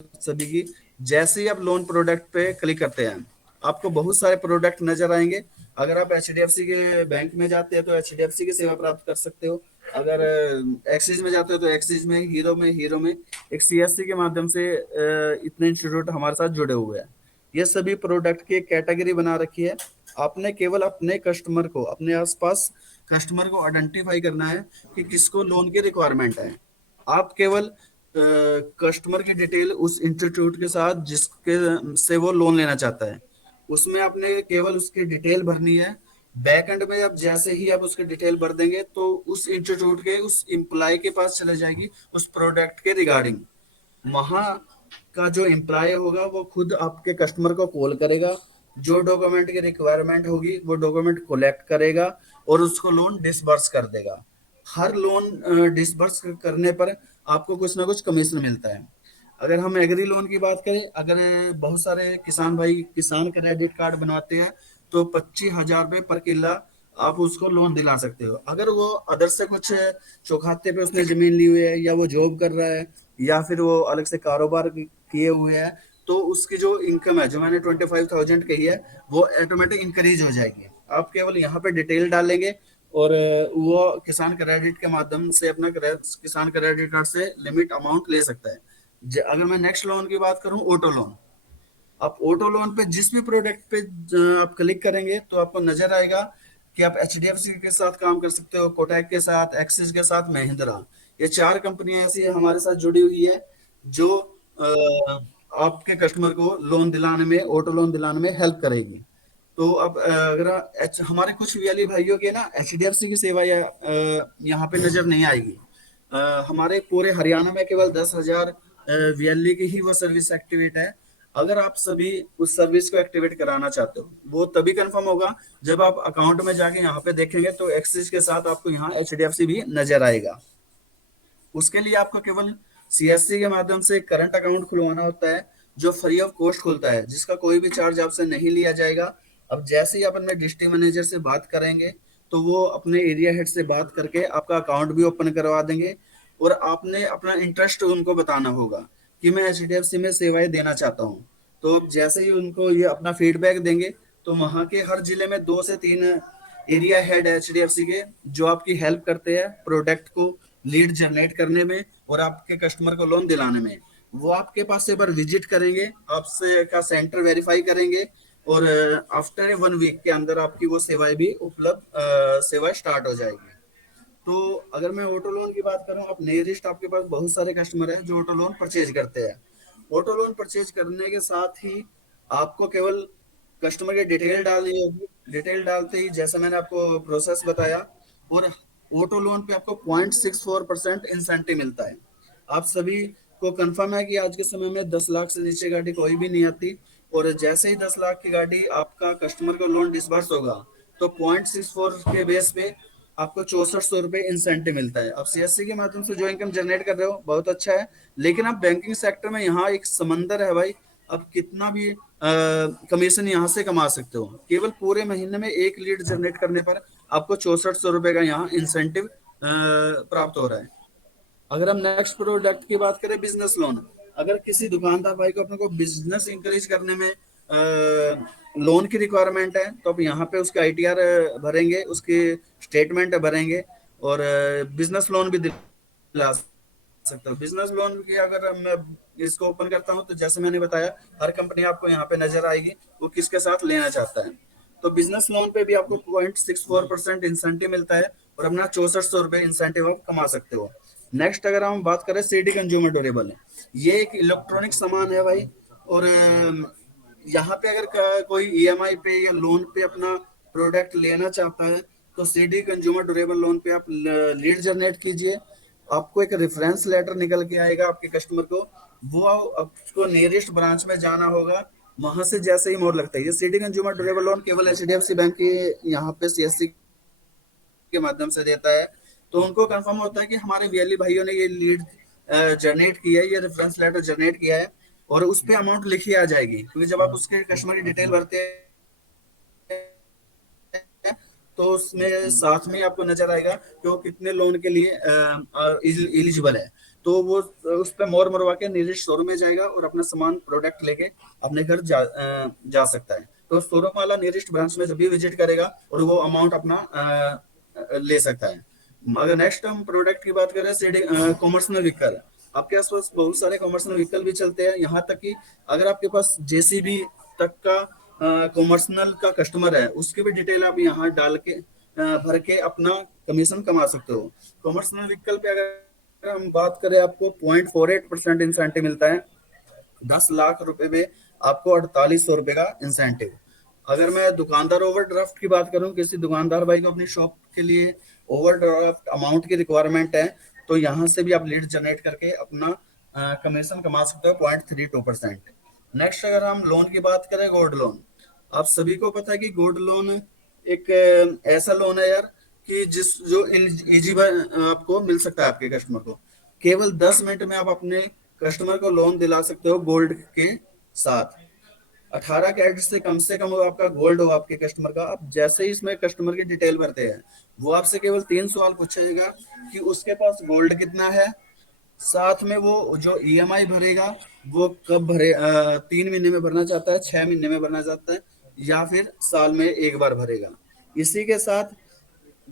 सभी की। जैसे ही आप लोन प्रोडक्ट पे क्लिक करते हैं, आपको बहुत सारे प्रोडक्ट नजर आएंगे। अगर आप एचडीएफसी के बैंक में जाते हैं तो एचडीएफसी की सेवा प्राप्त कर सकते हो। अगर एक्सिस में जाते हो तो एक्सिस में, हीरो में एक सीएससी के माध्यम से इतने इंस्टीट्यूट हमारे साथ जुड़े हुए हैं। ये सभी प्रोडक्ट की कैटेगरी बना रखी है। आपने केवल अपने कस्टमर को, अपने आसपास कस्टमर को आइडेंटिफाई करना है कि किसको लोन की रिक्वायरमेंट है। आप केवल कस्टमर की डिटेल उस इंस्टीट्यूट के साथ जिसके से वो लोन लेना चाहता है, उसमें आपने केवल उसकी डिटेल भरनी है। बैक एंड में आप जैसे ही आप उसकी डिटेल भर देंगे तो उस इंस्टीट्यूट के उस एम्प्लॉय के पास चले जाएगी उस प्रोडक्ट के रिगार्डिंग। वहां का जो एम्प्लॉय होगा वो खुद आपके कस्टमर को कॉल करेगा, जो डॉक्यूमेंट की रिक्वायरमेंट होगी वो डॉक्यूमेंट कलेक्ट करेगा और उसको लोन डिसबर्स कर देगा। हर लोन डिसबर्स करने पर आपको कुछ ना कुछ कमीशन मिलता है। अगर हम एग्री लोन की बात करें, अगर बहुत सारे किसान भाई किसान क्रेडिट कार्ड बनाते हैं तो 25,000 रुपये पर किला आप उसको लोन दिला सकते हो। अगर वो अदर से कुछ चौखाते पे उसने जमीन ली हुई है, या वो जॉब कर रहा है, या फिर वो अलग से कारोबार किए हुए हैं, तो उसकी जो इनकम है, जो मैंने 25,000 कही है, वो ऑटोमेटिक इंक्रीज हो जाएगी। आप केवल यहाँ पे डिटेल डालेंगे और वो किसान क्रेडिट के माध्यम से अपना किसान क्रेडिट कार्ड से लिमिट अमाउंट ले सकता है। अगर मैं नेक्स्ट लोन की बात करूं, ऑटो लोन। आप ऑटो लोन पे जिस भी प्रोडक्ट पे आप क्लिक करेंगे तो आपको नजर आएगा कि आप एचडीएफसी के साथ काम कर सकते हो, कोटक के साथ, एक्सिस के साथ, महिंद्रा। ये चार कंपनियां ऐसी हमारे साथ जुड़ी हुई है जो आपके कस्टमर को लोन दिलाने में, ऑटो लोन दिलाने में हेल्प करेगी। तो अब अगर हमारे कुछ वीएलई भाइयों के ना एचडीएफसी की सेवा यहाँ पे नजर नहीं आएगी। हमारे पूरे हरियाणा में केवल 10,000 वीएलई की ही वो सर्विस एक्टिवेट है। अगर आप सभी उस सर्विस को एक्टिवेट कराना चाहते हो, वो तभी कंफर्म होगा जब आप अकाउंट में जाके यहाँ पे देखेंगे तो एक्सिस के साथ आपको यहाँ एचडीएफसी भी नजर आएगा। उसके लिए आपको केवल सीएससी के माध्यम से करंट अकाउंट खुलवाना होता है, जो फ्री ऑफ कॉस्ट खुलता है, जिसका कोई भी चार्ज आपसे नहीं लिया जाएगा। अब जैसे ही आप अपने डिस्ट्रिक्ट मैनेजर से बात करेंगे तो वो अपने एरिया हेड से बात करके आपका अकाउंट भी ओपन करवा देंगे। और आपने अपना इंटरेस्ट उनको बताना होगा कि मैं एचडीएफसी में सेवाएं देना चाहता हूँ। तो अब जैसे ही उनको ये अपना फीडबैक देंगे तो वहाँ के हर जिले में 2 से 3 एरिया हेड एचडीएफसी के, जो आपकी हेल्प करते हैं प्रोडक्ट को लीड जनरेट करने में और आपके कस्टमर को लोन दिलाने में, वो आपके पास से एक बार विजिट करेंगे, आपसे का सेंटर वेरीफाई करेंगे और आफ्टर 1 वीक के अंदर आपकी वो सेवाएं भी उपलब्ध, सेवा स्टार्ट हो जाएगी। तो अगर मैं ऑटो लोन की बात करूं, आप नियरेस्ट आपके पास बहुत सारे कस्टमर हैं जो ऑटो लोन परचेज करते हैं। ऑटो लोन परचेज करने के साथ ही आपको केवल कस्टमर की डिटेल डालनी होगी। डिटेल डालते ही जैसे मैंने आपको प्रोसेस बताया, और ऑटो लोन पे आपको 0.64% इंसेंटिव मिलता है। आप सभी को कंफर्म है कि आज के समय में 10 लाख से नीचे गाड़ी कोई भी नहीं आती। और जैसे ही 10 लाख की गाड़ी आपका कस्टमर को लोन डिसबर्स होगा तो 0.64 के बेस पे आपको 6400 रुपये इंसेंटिव मिलता है। अब सीएससी के माध्यम से जो इनकम जनरेट कर रहे हो बहुत अच्छा है, लेकिन अब बैंकिंग सेक्टर में यहाँ एक समंदर है भाई। अब कितना भी कमीशन यहाँ से कमा सकते हो। केवल पूरे महीने में एक लीड जनरेट करने पर आपको 6400 रुपये का यहाँ इंसेंटिव प्राप्त हो रहा है। अगर हम नेक्स्ट प्रोडक्ट की बात करें, बिजनेस लोन। अगर किसी दुकानदार भाई को अपने को बिजनेस इंक्रीज करने में लोन की रिक्वायरमेंट है तो आप यहाँ पे उसके आईटीआर भरेंगे, उसके स्टेटमेंट भरेंगे और बिजनेस लोन भी दिला सकते हो। बिजनेस लोन की अगर मैं इसको ओपन करता हूँ तो जैसे मैंने बताया, हर कंपनी आपको यहाँ पे नजर आएगी वो किसके साथ लेना चाहता है। तो बिजनेस लोन पे भी आपको 0.64% इंसेंटिव मिलता है और अपना 6400 रुपये इंसेंटिव आप कमा सकते हो। नेक्स्ट अगर हम बात करें, सीडी कंज्यूमर ड्यूरेबल है। ये एक इलेक्ट्रॉनिक सामान है भाई। और यहाँ पे अगर कोई ईएमआई पे या लोन पे अपना प्रोडक्ट लेना चाहता है तो सीडी कंज्यूमर ड्यूरेबल लोन पे आप लीड जनरेट कीजिए। आपको एक रेफरेंस लेटर निकल के आएगा आपके कस्टमर को, वो आपको नियरेस्ट ब्रांच में जाना होगा। वहां से जैसे ही मोड़ लगता है, ये सिटी कंज्यूमर ड्यूरेबल लोन केवल एचडीएफसी बैंक की यहाँ पे सीएससी के माध्यम से देता है। तो उनको कंफर्म होता है कि हमारे वीएलई भाइयों ने ये लीड जनरेट किया है, ये रेफरेंस लेटर जनरेट किया है, और उस पे अमाउंट लिखी आ जाएगी, क्योंकि जब आप उसके कस्टमर की डिटेल भरते हैं तो उसमें साथ में आपको नजर आएगा कि वो कितने लोन के लिए एलिजिबल है। तो वो उस पे मोर मरवा के नियरेस्ट शोरूम में जाएगा और अपना सामान प्रोडक्ट लेके अपने घर जा सकता है। तो शोरूम वाला नियरेस्ट ब्रांच में जब भी विजिट करेगा और वो अमाउंट अपना ले सकता है। अगर नेक्स्ट हम प्रोडक्ट की बात करें, कॉमर्शियल व्हीकल, आपके आसपास बहुत सारे कॉमर्शियल व्हीकल भी चलते हैं। यहाँ तक कि अगर आपके पास जेसीबी तक का कॉमर्शियल का कस्टमर है, उसकी भी डिटेल आप यहाँ डाल के भर के अपना कमीशन कमा सकते हो। कॉमर्शियल व्हीकल पे अगर हम बात करें, आपको 0.48% इंसेंटिव मिलता है। 10 लाख रुपए में आपको 4800 रुपए का इंसेंटिव। अगर मैं दुकानदार ओवरड्राफ्ट की बात करूं, किसी दुकानदार भाई को अपनी शॉप के लिए ओवरड्राफ्ट अमाउंट की रिक्वायरमेंट है, तो यहाँ से भी आप लीड जनरेट करके अपना कमीशन कमा सकते हो 0.32%। नेक्स्ट अगर हम लोन की बात करें, गोल्ड लोन। आप सभी को पता है कि गोल्ड लोन एक ऐसा लोन है यार कि जिस जो एलिजिबल आपको मिल सकता है आपके कस्टमर को। केवल 10 मिनट में आप अपने कस्टमर को लोन दिला सकते हो गोल्ड के साथ। 18 कैरेट से कम हो आपका गोल्ड हो आपके कस्टमर का, आप जैसे ही इसमें कस्टमर की डिटेल भरते हैं, वो आपसे केवल 3 सवाल पूछेगा कि उसके पास गोल्ड कितना है, साथ में वो जो ईएमआई भरेगा वो कब भरे, 3 महीने में भरना चाहता है, 6 महीने में भरना चाहता है, या फिर साल में एक बार भरेगा। इसी के साथ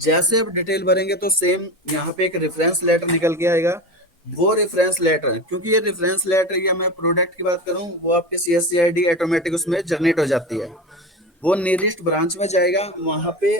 जैसे आप डिटेल भरेंगे तो सेम यहाँ पे एक रेफरेंस लेटर निकल के आएगा। वो रेफरेंस लेटर, क्योंकि ये रेफरेंस लेटर या मैं प्रोडक्ट की बात करूं, वो आपके सीएससी आईडी ऑटोमेटिक उसमें जनरेट हो जाती है। वो नियरेस्ट ब्रांच में जाएगा, वहां पे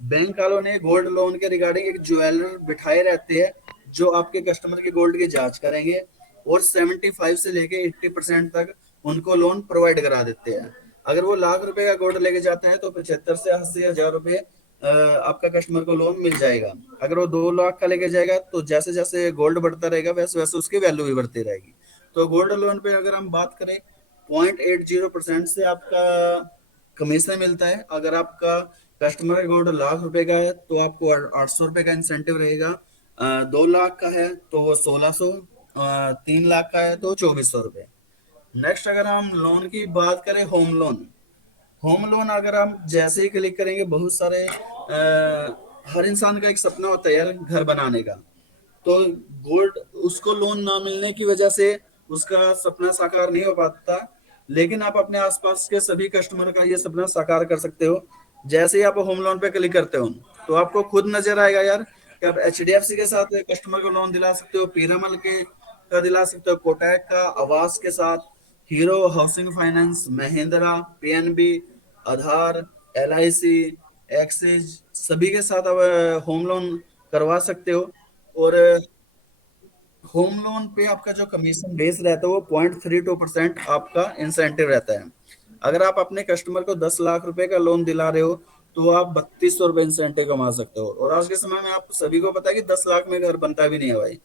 बैंक वालों ने गोल्ड लोन के रिगार्डिंग एक ज्वेलर बिठाए रहते हैं जो आपके कस्टमर के गोल्ड की जांच करेंगे और 75 से लेके 80% तक उनको लोन प्रोवाइड करा देते हैं। अगर वो लाख रुपए का गोल्ड लेके जाते हैं तो 75 से 80 हजार रुपए आपका कस्टमर को लोन मिल जाएगा। अगर वो 2 लाख का लेके जाएगा तो जैसे जैसे गोल्ड बढ़ता रहेगा वैसे वैसे उसकी वैल्यू भी बढ़ती रहेगी। तो गोल्ड लोन पे अगर हम बात करें, 0.80% से आपका कमीशन मिलता है। अगर आपका कस्टमर का गोल्ड लाख रुपए का है तो आपको 800 रुपए का इंसेंटिव रहेगा। 2 लाख का है तो वो 1600, 3 लाख का है तो 2400 रुपए। नेक्स्ट अगर हम लोन की बात करें, होम लोन। होम लोन अगर हम जैसे ही क्लिक करेंगे, बहुत सारे हर इंसान का एक सपना होता है यार घर बनाने का। तो गोल्ड उसको लोन ना मिलने की वजह से उसका सपना साकार नहीं हो पाता, लेकिन आप अपने आसपास के सभी कस्टमर का ये सपना साकार कर सकते हो। जैसे ही आप होम लोन पे क्लिक करते हो तो आपको खुद नजर आएगा यार कि आप एचडीएफसी के साथ कस्टमर को लोन दिला सकते हो, पीरामल के का दिला सकते हो, कोटक का, आवास के साथ, Hero Housing Finance, Mahindra, PNB, Aadhaar, LIC, Axis, सभी के साथ आप होम लोन करवा सकते हो। और होम लोन पे आपका जो कमीशन बेस रहता है वो 0.32% आपका इंसेंटिव रहता है। अगर आप अपने कस्टमर को 10 लाख रुपए का लोन दिला रहे हो तो आप 3200 रुपए इंसेंटिव कमा सकते हो। और आज के समय में आप सभी को पता है कि 10 लाख में घर बनता भी नहीं है भाई।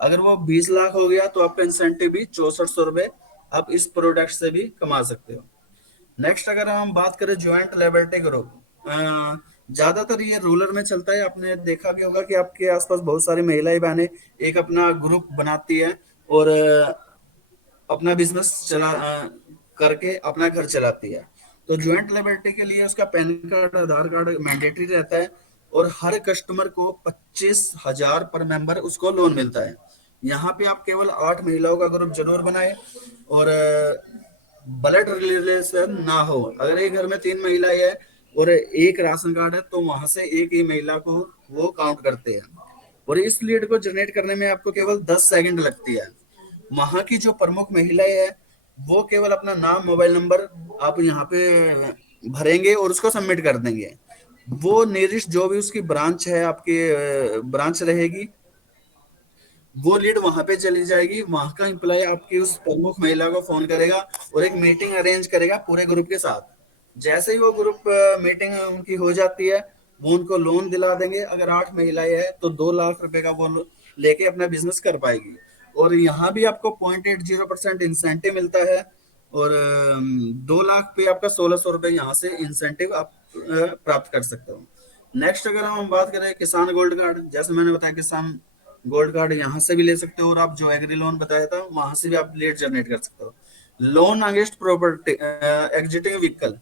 अगर वो 20 लाख हो गया तो आपका इंसेंटिव भी 6400 रुपए आप इस प्रोडक्ट से भी कमा सकते हो। नेक्स्ट अगर हम बात करें ज्वाइंट लिबर्टी ग्रुप, ज्यादातर ये रूरल में चलता है। आपने देखा भी होगा कि आपके आसपास बहुत सारी महिलाएं बहनें एक अपना ग्रुप बनाती है और अपना बिजनेस करके अपना घर चलाती है। तो ज्वाइंट लिबर्टी के लिए उसका पैन कार्ड, आधार कार्ड मैंडेटरी रहता है और हर कस्टमर को 25,000 पर मेंबर उसको लोन मिलता है। यहाँ पे आप केवल 8 महिलाओं का ग्रुप जरूर बनाए और ब्लड रिलेशन ना हो। अगर एक घर में 3 महिलाएं है और एक राशन कार्ड है तो वहां से एक ही महिला को वो काउंट करते हैं। और इस लीड को जनरेट करने में आपको केवल 10 सेकंड लगती है। वहां की जो प्रमुख महिलाएं है वो केवल अपना नाम, मोबाइल नंबर आप यहाँ पे भरेंगे और उसको सबमिट कर देंगे। वो नियरेस्ट जो भी उसकी ब्रांच है, आपकी ब्रांच रहेगी, वो लीड वहां पे चली जाएगी। वहां का एम्प्लॉय आपकी उस प्रमुख महिला को फोन करेगा और एक मीटिंग अरेंज करेगा पूरे ग्रुप के साथ। जैसे ही वो ग्रुप मीटिंग उनकी हो जाती है, वो उनको लोन दिला देंगे। अगर 8 महिलाएं हैं तो 2 लाख रुपए का वो लेके अपना बिजनेस कर पाएगी। और यहाँ भी आपको 0.80% इंसेंटिव मिलता है और 2 लाख पे आपका 1600 रुपए यहाँ से इंसेंटिव आप प्राप्त कर सकते हो। नेक्स्ट अगर हम बात करें किसान गोल्ड कार्ड, जैसे मैंने बताया किसान गोल्ड कार्ड यहाँ से भी ले सकते हो और आप जो एग्री लोन बताया था वहां से भी आप लीड जनरेट कर सकते हो। Loan against property exiting vehicle,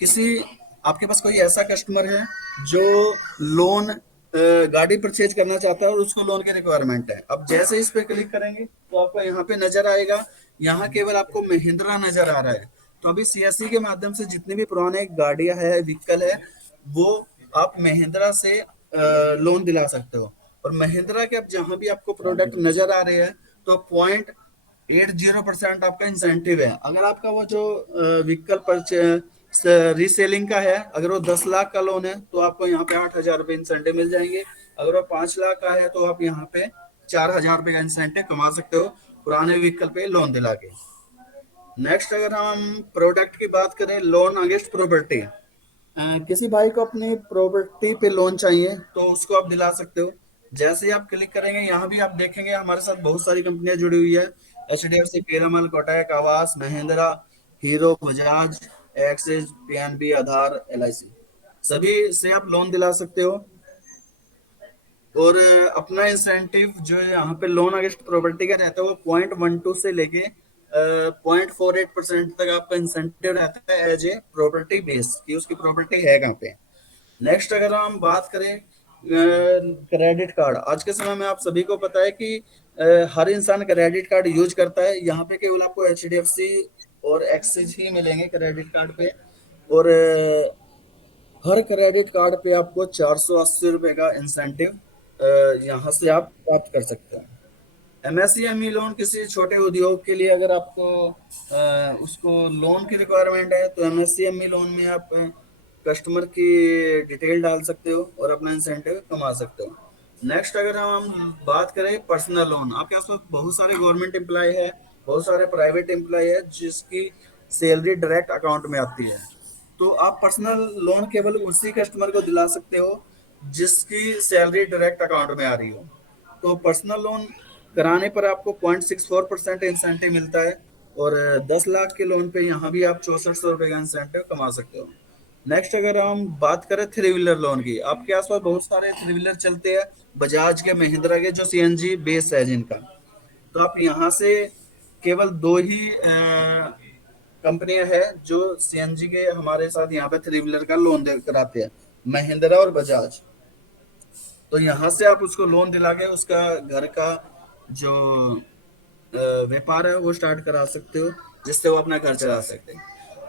किसी आपके पास कोई ऐसा कस्टमर है जो लोन गाड़ी परचेज करना चाहता है और उसको लोन की रिक्वायरमेंट है। अब जैसे इस पे क्लिक करेंगे तो आपको यहाँ पे नजर आएगा, यहाँ केवल आपको महिंद्रा नजर आ रहा है। तो अभी सीएससी के माध्यम से जितनी भी पुराने गाड़ियां है, व्हीकल है, वो आप महिंद्रा से लोन दिला सकते हो। और महिंद्रा के अब जहां भी आपको प्रोडक्ट नजर आ रहे हैं तो 0.80% आपका इंसेंटिव है। अगर आपका वो जो व्हीकल परचेज रीसेलिंग का है, अगर वो 10 लाख का लोन है तो आपको यहाँ पे 8,000 रुपये इंसेंटिव मिल जाएंगे। अगर वो 5 लाख का है तो आप यहाँ पे 4,000 रुपये का इंसेंटिव कमा सकते हो पुराने व्हीकल पे लोन दिला के। नेक्स्ट अगर हम प्रोडक्ट की बात करें, लोन अगेंस्ट प्रॉपर्टी। किसी भाई को अपनी प्रॉपर्टी पे लोन चाहिए तो उसको आप दिला सकते हो। जैसे ही आप क्लिक करेंगे यहाँ भी आप देखेंगे हमारे साथ बहुत सारी कंपनियां जुड़ी हुई है। HDFC, Piramal, Kotak, Aavas, Mahindra, Hero, Bajaj, Axis, PNB, Aadhaar, LIC, सभी से आप लोन दिला सकते हो। और अपना इंसेंटिव जो है यहाँ पे लोन अगेंस्ट प्रॉपर्टी का रहता है वो 0.12 से लेके 0.48% तक आपका इंसेंटिव रहता है एज ए प्रॉपर्टी बेस की उसकी प्रॉपर्टी है कहाँ पे। नेक्स्ट अगर हम बात करें क्रेडिट कार्ड, आज के समय में आप सभी को पता है कि हर इंसान क्रेडिट कार्ड यूज करता है। यहाँ पे केवल आपको एचडीएफसी और एक्सिस ही मिलेंगे क्रेडिट कार्ड पे। और हर क्रेडिट कार्ड पे आपको 480 रुपए का इंसेंटिव यहाँ से आप प्राप्त कर सकते हैं। एमएसएमई लोन किसी छोटे उद्योग के लिए अगर आपको उसको लोन की रिक्वायरमेंट है तो एमएसएमई लोन में आप कस्टमर की डिटेल डाल सकते हो और अपना इंसेंटिव कमा सकते हो। नेक्स्ट अगर हम बात करें पर्सनल लोन, आपके पास बहुत सारे गवर्नमेंट एम्प्लॉय है, बहुत सारे प्राइवेट एम्प्लॉय है जिसकी सैलरी डायरेक्ट अकाउंट में आती है। तो आप पर्सनल लोन केवल उसी कस्टमर को दिला सकते हो जिसकी सैलरी डायरेक्ट अकाउंट में आ रही हो। तो पर्सनल लोन कराने पर आपको 0.64% इंसेंटिव मिलता है। और 10 लाख के लोन पे यहाँ भी आप 6400 रुपये का इंसेंटिव कमा सकते हो। नेक्स्ट अगर हम बात करें थ्री व्हीलर लोन की, आपके आसपास बहुत सारे थ्री व्हीलर चलते हैं, बजाज के, महिंद्रा के, जो सीएनजी बेस है जिनका। तो आप यहाँ से केवल दो ही कंपनियां हैं जो सीएनजी के हमारे साथ यहाँ पे थ्री व्हीलर का लोन दे कराते हैं, महिंद्रा और बजाज। तो यहाँ से आप उसको लोन दिला के उसका घर का जो व्यापार है वो स्टार्ट करा सकते हो, जिससे वो अपना घर चला सकते हैं।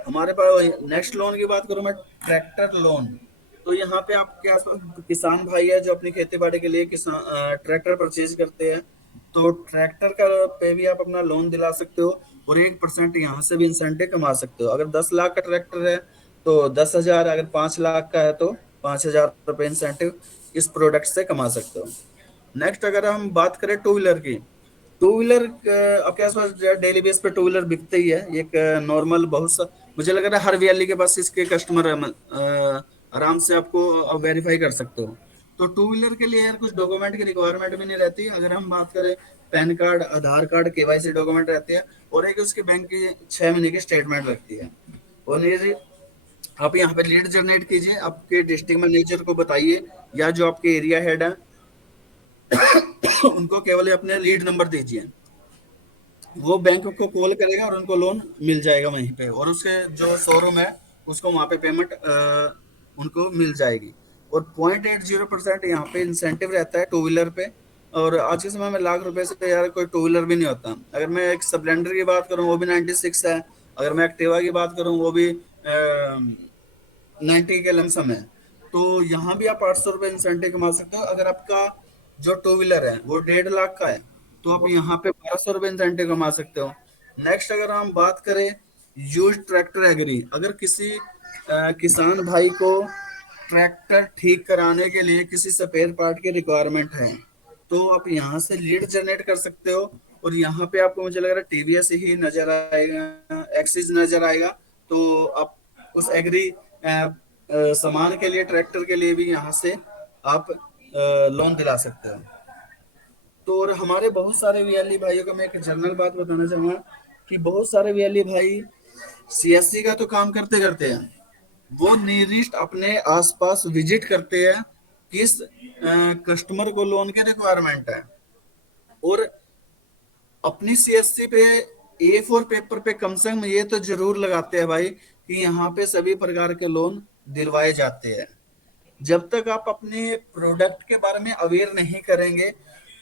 हमारे पास नेक्स्ट लोन की बात करूं मैं, ट्रैक्टर लोन। तो यहाँ पे आपके आसपास किसान भाई है जो अपनी खेती बाड़ी के लिए किसान ट्रैक्टर परचेज करते हैं। तो ट्रैक्टर का पे भी आप अपना लोन दिला सकते हो और 1% यहाँ से भी इंसेंटिव कमा सकते हो। अगर 10 लाख का ट्रैक्टर है तो 10,000, अगर 5 लाख का है तो 5,000 रुपये इंसेंटिव इस प्रोडक्ट से कमा सकते हो। नेक्स्ट अगर हम बात करें टू व्हीलर की, टू व्हीलर आपके आसपास डेली बेस पे टू व्हीलर बिकते ही है। एक नॉर्मल बहुत सा, मुझे लग रहा है हर वीआरली के पास इसके कस्टमर आराम से आपको वेरीफाई कर सकते हो। तो टू व्हीलर के लिए यार कुछ डॉक्यूमेंट की रिक्वायरमेंट भी नहीं रहती। अगर हम बात करें, पैन कार्ड, आधार कार्ड, केवाईसी डॉक्यूमेंट रहते हैं और एक उसके बैंक की 6 महीने की स्टेटमेंट लगती है। और ये आप यहाँ पे लीड जनरेट कीजिए, आपके डिस्ट्रिक्ट मैनेजर को बताइए या जो आपके एरिया हेड है उनको केवल अपने लीड नंबर दीजिए, वो बैंक को कॉल करेगा और उनको लोन मिल जाएगा वहीं पे। और उसके जो शोरूम है उसको वहां पे पेमेंट उनको मिल जाएगी। और 0.80% यहाँ पे इंसेंटिव रहता है टू व्हीलर पे। और आज के समय में लाख रुपए से यार कोई टू व्हीलर भी नहीं होता। अगर मैं एक स्प्लेंडर की बात करूँ वो भी 96 है, अगर मैं एक्टिवा की बात करूँ वो भी 90 के लमसम है। तो यहाँ भी आप 800 रुपये इंसेंटिव कमा सकते हो। अगर आपका जो टू व्हीलर है वो 1.5 लाख का है तो आप यहाँ पे 1200 रुपये इंसेंटिव कमा सकते हो। नेक्स्ट अगर हम बात करें यूज ट्रैक्टर एग्री, अगर किसी किसान भाई को ट्रैक्टर ठीक कराने के लिए किसी स्पेयर पार्ट की रिक्वायरमेंट है तो आप यहाँ से लीड जनरेट कर सकते हो। और यहाँ पे आपको मुझे लग रहा है टीवीएस ही नजर आएगा, एक्सिस नजर आएगा। तो आप उस एग्री सामान के लिए, ट्रैक्टर के लिए भी यहाँ से आप लोन दिला सकते हो। तो और हमारे बहुत सारे वीएलई भाइयों का मैं एक जनरल बात बताना चाहूंगा कि बहुत सारे वीएलई भाई सीएससी का तो काम करते करते हैं, वो निर्दिष्ट अपने आसपास विजिट करते हैं किस कस्टमर को लोन की रिक्वायरमेंट है। और अपनी सीएससी पे A4 पेपर पे कम से कम ये तो जरूर लगाते हैं भाई कि यहाँ पे सभी प्रकार के लोन दिलवाए जाते हैं। जब तक आप अपने प्रोडक्ट के बारे में अवेयर नहीं करेंगे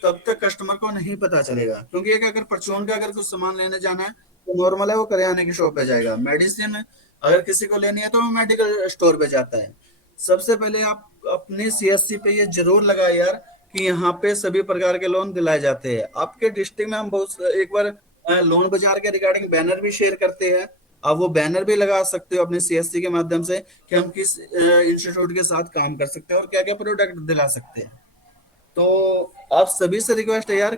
तब तक कस्टमर को नहीं पता चलेगा। क्योंकि एक अगर परचून का अगर कुछ सामान लेने जाना है तो नॉर्मल है, वो करियाने की शॉप पे जाएगा। मेडिसिन अगर किसी को लेनी है तो वो मेडिकल स्टोर पे जाता है। सबसे पहले आप अपने सीएससी पे ये जरूर लगाए यार कि यहाँ पे सभी प्रकार के लोन दिलाए जाते हैं। आपके डिस्ट्रिक्ट में हम बहुत एक बार लोन बाजार के रिगार्डिंग बैनर भी शेयर करते हैं। आप वो बैनर भी लगा सकते हो अपने सीएससी के माध्यम से कि हम किस इंस्टीट्यूट के साथ काम कर सकते हैं और क्या क्या प्रोडक्ट दिला सकते हैं। तो आप सभी से रिक्वेस्ट है यार